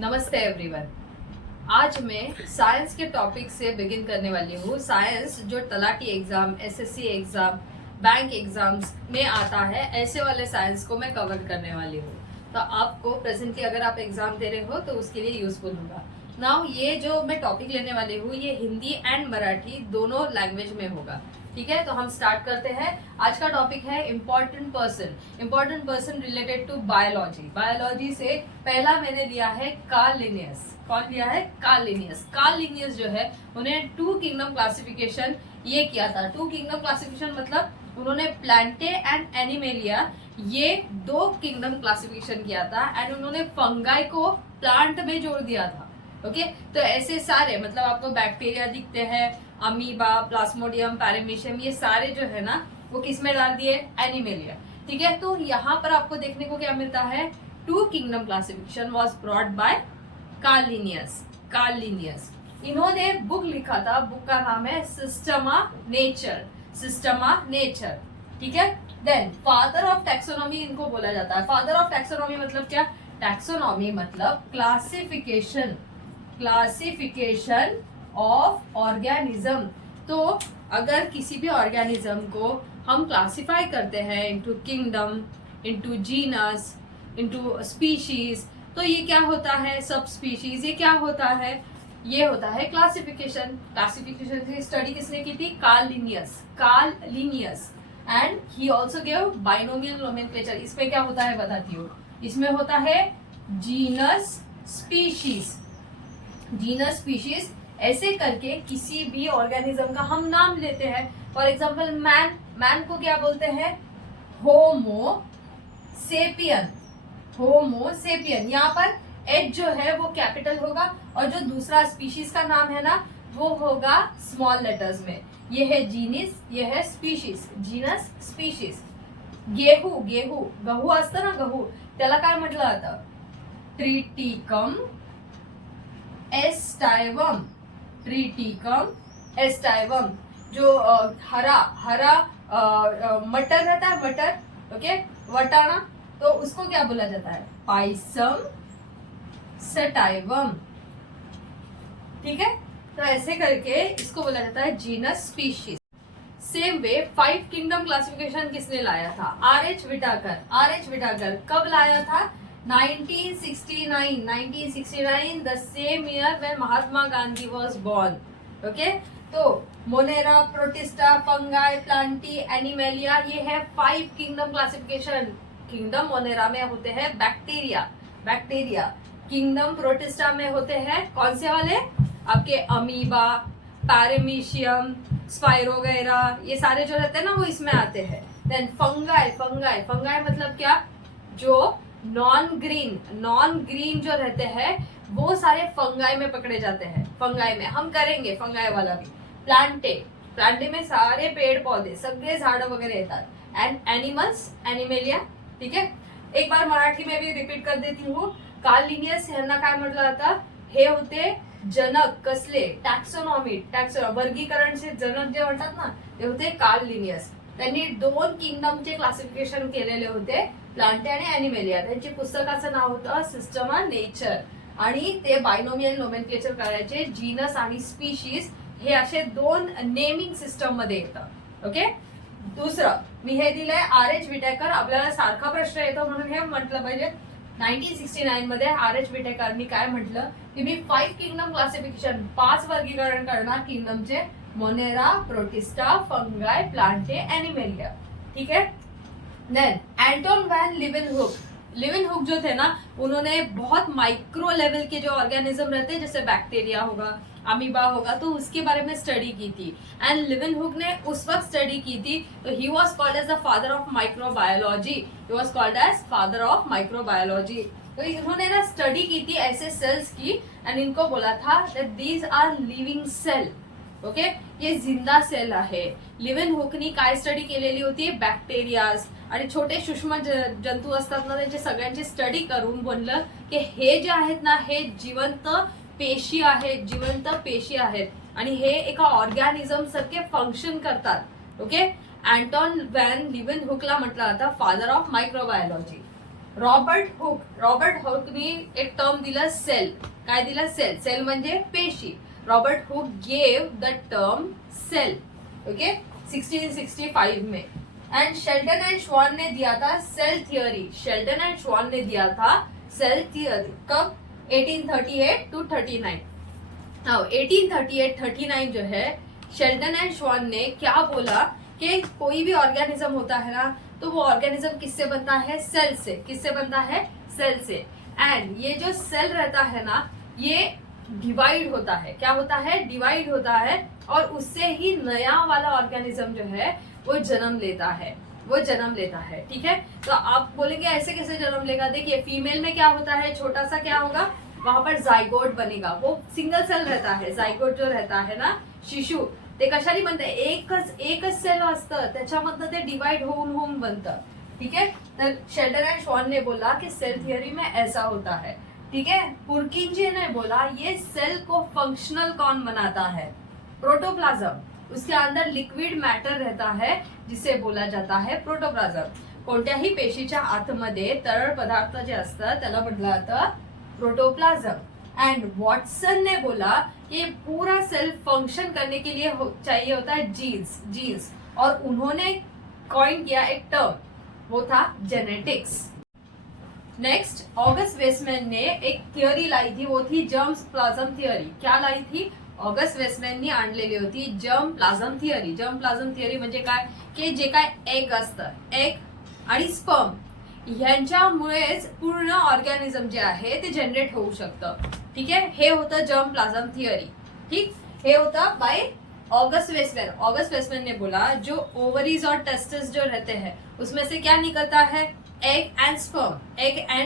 नमस्ते एवरीवन। आज मैं साइंस के टॉपिक से बिगिन करने वाली हूँ। साइंस जो talati exam, SSC exam, bank exams में आता है, ऐसे वाले साइंस को मैं कवर करने वाली हूँ। तो आपको प्रेजेंटली अगर आप एग्जाम दे रहे हो तो उसके लिए यूजफुल होगा। नाउ ये जो मैं टॉपिक लेने वाली हूँ ये हिंदी एंड मराठी दोनों लैंग्वेज में होगा। ठीक है, तो हम स्टार्ट करते हैं। आज का टॉपिक है important person related to biology. Biology से पहला मैंने लिया है कार्ल लिनियस। कौन लिया है? Karl Linnaeus. कार्ल लिनियस जो है उन्हें टू किंगडम क्लासिफिकेशन ये किया था। टू किंगडम क्लासिफिकेशन मतलब उन्होंने प्लांटे एंड एनिमेलिया ये दो किंगडम क्लासिफिकेशन किया था एंड उन्होंने फंगाई को प्लांट में जोड़ दिया था। ओके, तो ऐसे सारे मतलब आपको बैक्टीरिया दिखते हैं, अमीबा, प्लाज्मोडियम, पैरामीशियम, ये सारे जो है ना वो किस में डाल दिए? एनिमेलिया। ठीक है, तो यहाँ पर आपको देखने को क्या मिलता है? Two kingdom classification was brought by Carl Linnaeus. Carl Linnaeus इन्होंने बुक लिखा था, बुक का नाम है सिस्टमा नेचर। Systema nature. ठीक है, देन फादर ऑफ टैक्सोनॉमी इनको बोला जाता है। फादर ऑफ टैक्सोनॉमी मतलब क्या? टैक्सोनॉमी मतलब क्लासिफिकेशन ऑफ ऑर्गेनिज्म। तो अगर किसी भी ऑर्गेनिज्म को हम क्लासिफाई करते हैं into kingdom, into genus, into species, तो ये क्या होता है? सब स्पीशीज। ये क्या होता है? ये होता है क्लासिफिकेशन। क्लासिफिकेशन की स्टडी किसने की थी? Karl Linnaeus and he also give binomial nomenclature. इसमें क्या होता है बताती हूँ। इसमें होता है जीनस स्पीशीज। जीनस स्पीशीज ऐसे करके किसी भी ऑर्गेनिज्म का हम नाम लेते हैं। फॉर एग्जाम्पल मैन को क्या बोलते हैं? होमो सेपियन। यहाँ पर एच जो है वो कैपिटल होगा और जो दूसरा स्पीशीज का नाम है ना वो होगा स्मॉल लेटर्स में। ये है जीनिस, ये है स्पीशीज। Genus species. गहू असतं ना, गहू त्याला काय म्हटलं जातं? ट्रिटिकम एस्टाइवम। जो हरा मटर रहता है, मटर, ओके, वटाना, तो उसको क्या बोला जाता है? Pisum sativum. ठीक है, तो ऐसे करके इसको बोला जाता है genus species. Same way 5 kingdom classification किसने लाया था? आर.एच. विटाकर। कब लाया था? 1969, the same year when Mahatma Gandhi was born. Okay, तो Monera, Protista, fungi, Plantae, animalia, ये है 5 किंगडम क्लासिफिकेशन। किंगडम मोनेरा में होते हैं बैक्टीरिया। किंगडम प्रोटिस्टा में होते हैं कौन से वाले? आपके अमीबा, पैरामीशियम, स्पाइरोगैरा, ये सारे जो रहते हैं ना वो इसमें आते हैं। देन फंगाई मतलब क्या? जो नॉन ग्रीन जो रहते हैं वो सारे फंगाई में पकड़े जाते हैं। फंगाई में हम करेंगे फंगाई वाला भी। प्लांटे में सारे पेड़ पौधे सगळे झाड वगैरे येतात। And animals animalia. ठीक है, एक बार मराठी में भी रिपीट कर देती हूँ। कार्ल लिनियस यांना काय म्हटलं जातं? हे होते जनक कसले? टॅक्सोनॉमी वर्गीकरणचे जनक जे म्हणतात ना ते होते कार्ल लिनियस। त्यांनी 2 किंगडमचे क्लासिफिकेशन केलेले होते, प्लांटे आणि एनिमेलिया। त्यांची पुस्तकाचं नाव होतं सिस्टमा नेचर आणि ते बायनोमियल नोमेनक्लेचर करायचे। जीनस आणि स्पीशीज हे असे 2 नेमिंग सिस्टम मध्ये येतं। ओके, दुसरं मी हे दिलंय आर.एच. विटेकर। आपल्याला सारखा प्रश्न येतो म्हणून हे म्हटलं पाहिजे। 1969 मध्ये आर.एच. विटेकरनी काय म्हटलं की मी 5 किंगडम क्लासिफिकेशन 5 वर्गीकरण करणार किंगडमचे, Monera, Protista, Fungi, Plantae, Animalia. ठीक है, देन एंटोन वैन लिवेनहुक जो थे ना उन्होंने बहुत माइक्रो लेवल के जो ऑर्गेनिज्म रहते हैं जैसे बैक्टीरिया होगा, अमीबा होगा, तो उसके बारे में स्टडी की थी। एंड लिवेनहुक ने उस वक्त स्टडी की थी, तो he was called as the father of microbiology. तो इन्होंने ना स्टडी की थी ऐसे सेल्स की एंड इनको बोला था that these are living cell. Okay, ये जिंदा सेल आहे। लिवेनहुकनी काय स्टडी केलेली होती? बॅक्टेरियाज आणि छोटे सूक्ष्म जंतू असतात ना त्यांची सगळ्यांची स्टडी करून बोललं की हे जे आहेत ना हे जिवंत पेशी आहेत आणि हे एका ऑर्गॅनिझम सारखे फंक्शन करतात। ओके, अँटॉन वॅन लिवेनहुकला म्हटलं जातं फादर ऑफ मायक्रोबायोलॉजी। रॉबर्ट हुकने एक टर्म दिला सेल. काय दिला? सेल. सेल म्हणजे पेशी. Robert Hooke gave the term cell. Okay, 1665 में. एंड शेल्टन एंड श्वान ने दिया था सेल थियोरी. शेल्टन एंड श्वान ने दिया था सेल थियोरी. कब? 1838 to 39. नाउ 1838-39 जो है, शेल्टन एंड श्वान ने क्या बोला कि कोई भी ऑर्गेनिज्म होता है ना, तो वो ऑर्गेनिज्म किससे बनता है? सेल से. किससे बनता है? सेल से. एंड ये जो सेल रहता है ना, ये डिवाइड होता है. क्या होता है? डिवाइड होता है. और उससे ही नया वाला ऑर्गेनिज्म जो है वो जन्म लेता है. ठीक है. तो आप बोलेंगे ऐसे कैसे जन्म लेगा? देखिए, फीमेल में क्या होता है? छोटा सा क्या होगा? वहां पर जायगोट बनेगा. वो सिंगल सेल रहता है. जायगोट जो रहता है ना, शिशु, ते कशाने बनतं? एकच सेल असतं, त्याच्यामधनं ते डिवाइड होऊन बनतं. ठीक है. तर शेल्टन एंड श्वान ने बोला कि सेल थियरी में ऐसा होता है. ठीक है. पुरकिंजे ने बोला ये सेल को फंक्शनल कौन बनाता है? प्रोटोप्लाज्म. उसके अंदर लिक्विड मॅटर रहता है जिसे बोला जाता है प्रोटोप्लाज्म. कोणत्याही पेशीच्या आतमध्ये तरल पदार्थ जे असतं त्याला म्हटलं जातं प्रोटोप्लाज्म. एंड वॉटसन ने बोला कि पूरा सेल फंक्शन करने के लिए चाहिए होता है जीन्स. और उन्होंने कॉइन किया एक टर्म, वो था जेनेटिक्स. नेक्स्ट, ऑगस्ट वेस्टमैन ने एक थियोरी लाई थी, वो थी जर्म प्लाज्म थियोरी. क्या लाई थी? ऑगस्ट वेस्टमॅननी आणलेली होती जर्म प्लाझम थिअरी. जर्म प्लाझम थिअरी म्हणजे काय? की जे काय एग असतं, एग आणि स्पर्म ह्यांच्यामुळेच पूर्ण ऑर्गॅनिझम जे आहे ते जनरेट होऊ शकतं. ठीक आहे. हे होतं जर्म प्लाझम थिअरी. ठीक. हे होतं by August Weismann. August Weismann ने बोला जो ओवरीज और टेस्टिस जो रहते हैं उसमें से क्या निकलता है? Egg and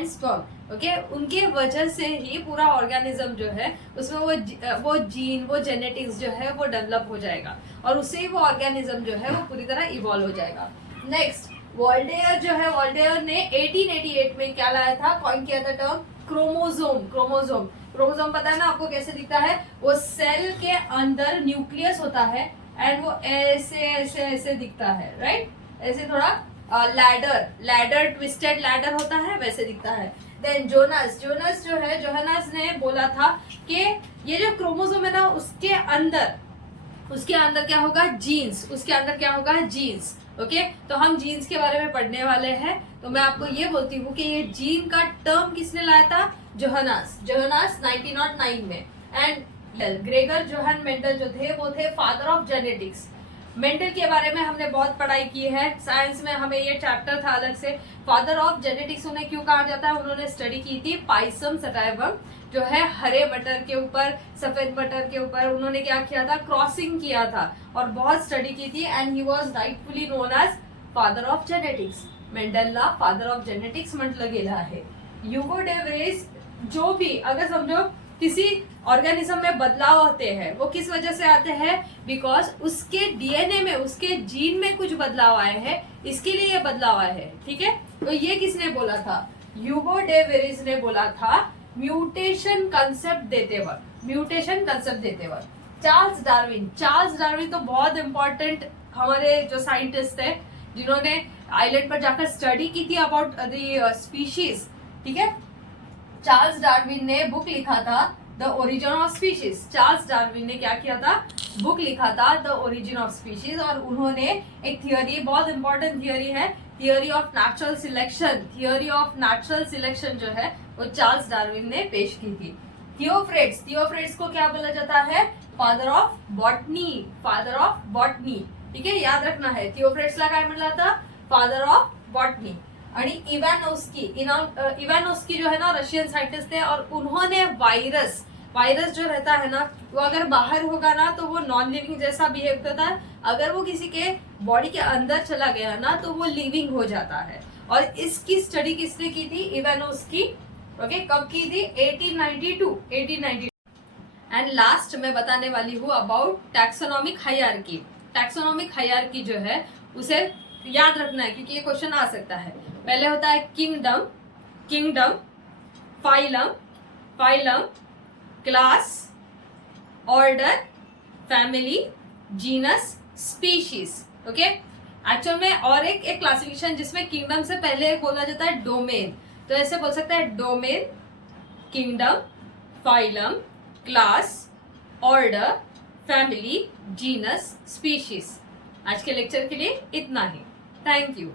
sperm. ओके, उनके वजह से ही पूरा ऑर्गेनिज्म जो है उसमें वो जीन, वो जेनेटिक्स जो है वो डेवलप हो जाएगा और उससे ही वो ऑर्गेनिज्म जो है वो पूरी तरह इवॉल्व हो जाएगा. नेक्स्ट, वॉल्टेयर जो है, वॉल्टेयर ने 1888 में क्या लाया था? कॉइन किया था टर्म क्रोमोसोम पता है ना आपको कैसे दिखता है? वो सेल के अंदर न्यूक्लियस होता है एंड वो ऐसे ऐसे ऐसे दिखता है. राइट. ऐसे थोड़ा लैडर ट्विस्टेड लैडर होता है, वैसे दिखता है. देन जोनास जो है, जोनास ने बोला था कि ये जो क्रोमोसोम है ना, उसके अंदर क्या होगा? जीन्स. ओके, तो हम जीन्स के बारे में पढ़ने वाले हैं. तो मैं आपको ये बोलती हूँ कि ये जीन का टर्म किसने लाया था? जोनास 1909 में. एंड ग्रेगर जोहान मेंडल जो थे वो थे फादर ऑफ जेनेटिक्स. मेंडल के बारे में हमने बहुत पढ़ाई की है. साइंस में हमें ये चैप्टर था अलग से. फादर ऑफ जेनेटिक्स उन्हें क्यों कहा जाता है? उन्होंने स्टडी की थी पाइसम सटाइवम जो है हरे मटर के ऊपर, सफेद मटर के ऊपर उन्होंने क्या किया था? क्रॉसिंग किया था और बहुत स्टडी की थी. And he was rightfully known as father of genetics. मेंडलला फादर ऑफ जेनेटिक्स म्हटलं गेलं आहे. ह्यूगो डे व्रेस जो भी अगर समझो किसी ऑर्गेनिज्म में बदलाव होते हैं वो किस वजह से आते हैं? बिकॉज उसके डीएनए में, उसके जीन में कुछ बदलाव आए हैं, इसके लिए ये बदलाव आए हैं. ठीक है. तो ये किसने बोला था? ह्यूगो डे वेरिस ने बोला था म्यूटेशन कंसेप्ट देते वक्त. चार्ल्स डार्विन तो बहुत इंपॉर्टेंट हमारे जो साइंटिस्ट थे जिन्होंने आइलैंड पर जाकर स्टडी की थी अबाउट द स्पीशीज. ठीक है. चार्ल्स डार्विन ने बुक लिखा था the origin of species. Charles Darwin ने क्या किया था? बुक लिखा था द ओरिजिन ऑफ स्पीशीज. और उन्होंने एक थियोरी, बहुत इंपॉर्टेंट थियोरी है, थियोरी ऑफ नेचुरल सिलेक्शन जो है वो चार्ल्स डार्विन ने पेश की थी. थियोफ्रेट्स को क्या बोला जाता है? Father of botany. ठीक है, याद रखना है. थियोफ्रेट्सला काय म्हटलं जातं? Father of botany. आणि इवानोस्की जो है ना रशियन साइंटिस्ट थे और उन्होंने वायरस जो रहता है ना वो अगर बाहर होगा ना तो वो नॉन लिविंग जैसा बिहेव करता है. अगर वो किसी के बॉडी के अंदर चला गया ना तो वो लिविंग हो जाता है. और इसकी स्टडी किसने की थी? इवानोस्की. ओके, कब की थी? 1892. एंड लास्ट मैं बताने वाली हूँ अबाउट टैक्सोनॉमिक हायरार्की जो है उसे याद रखना है क्योंकि ये क्वेश्चन आ सकता है. पहले होता है kingdom, phylum, class, order, family, genus, species. Okay. Actual में और एक क्लासिफिकेशन जिसमें किंगडम से पहले बोला जाता है तो ऐसे बोल सकते हैं domain, kingdom, phylum, class, order, family, genus, species. आज के लेक्चर के लिए इतना ही। Thank you.